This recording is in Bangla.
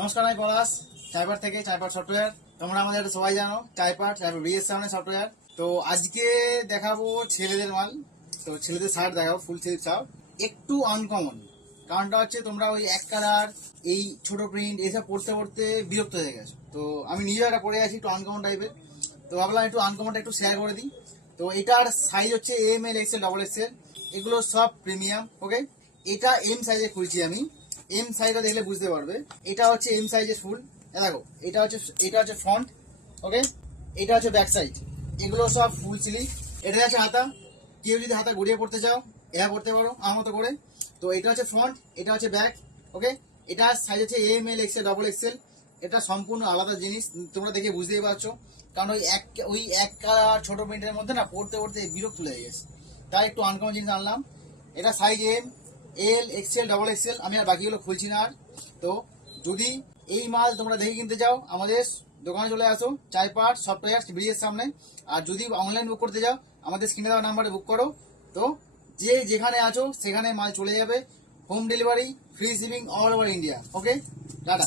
নমস্কার, আমি পলাশ চাইপার থেকে চাইপার সফটওয়্যার। তোমরা আমাদের সবাই জানো চাইপার বিএস সামনে সফটওয়্যার। তো আজকে দেখাবো ছেলেদের মাল। তো ছেলেদের শার্ট দেখাবো, ফুল স্লিভ শার্ট, একটু আনকমন। কারণটা হচ্ছে তোমরা ওই এক কালার, এই ছোট প্রিন্ট এসব পড়তে পড়তে বিরক্ত হয়ে গেছো। তো আমি নিজেও একটা পড়ে আছি একটু আনকমন টাইপের। তো ভাবলাম একটু আনকমনটা একটু শেয়ার করে দিই। তো এটার সাইজ হচ্ছে M L XL double XL, এগুলো সব প্রিমিয়াম। ওকে, এটা এম সাইজে খুলছি আমি। এম সাইজটা দেখলে বুঝতে পারবে। এটা হচ্ছে এম সাইজের ফুল। দেখো, এটা হচ্ছে ফ্রন্ট। ওকে, এটা হচ্ছে ব্যাক সাইড। এগুলো সব ফুল স্লিভ। এটা হচ্ছে হাতা। কেউ যদি হাতা গড়িয়ে পড়তে চাও এটা পড়তে পারো আমার মতো করে। তো এটা হচ্ছে ফ্রন্ট, এটা হচ্ছে ব্যাক। ওকে, এটা সাইজ হচ্ছে M L XL double XL. এটা সম্পূর্ণ আলাদা জিনিস, তোমরা দেখে বুঝতেই পারছো। কারণ ওই এক কালার ছোট প্রিন্টের মধ্যে না পড়তে পড়তে বিরক্ত লেগে গেছে। তাই একটু আনকমন জিনিস আনলাম। এটা size M L XL double XL. আমি আর বাকিগুলো খুলছি না আর। তো যদি এই মাল তোমরা দেখে কিনতে চাও আমাদের দোকানে চলে আসো, চাইপাট সফটওয়্যার ব্রিজের সামনে। আর যদি অনলাইন বুক করতে চাও আমাদের স্ক্রিনে দেওয়া নাম্বারে বুক করো। তো যে যেখানে আছো সেখানে মাল চলে যাবে। Home delivery, free shipping all over India. Okay, tata.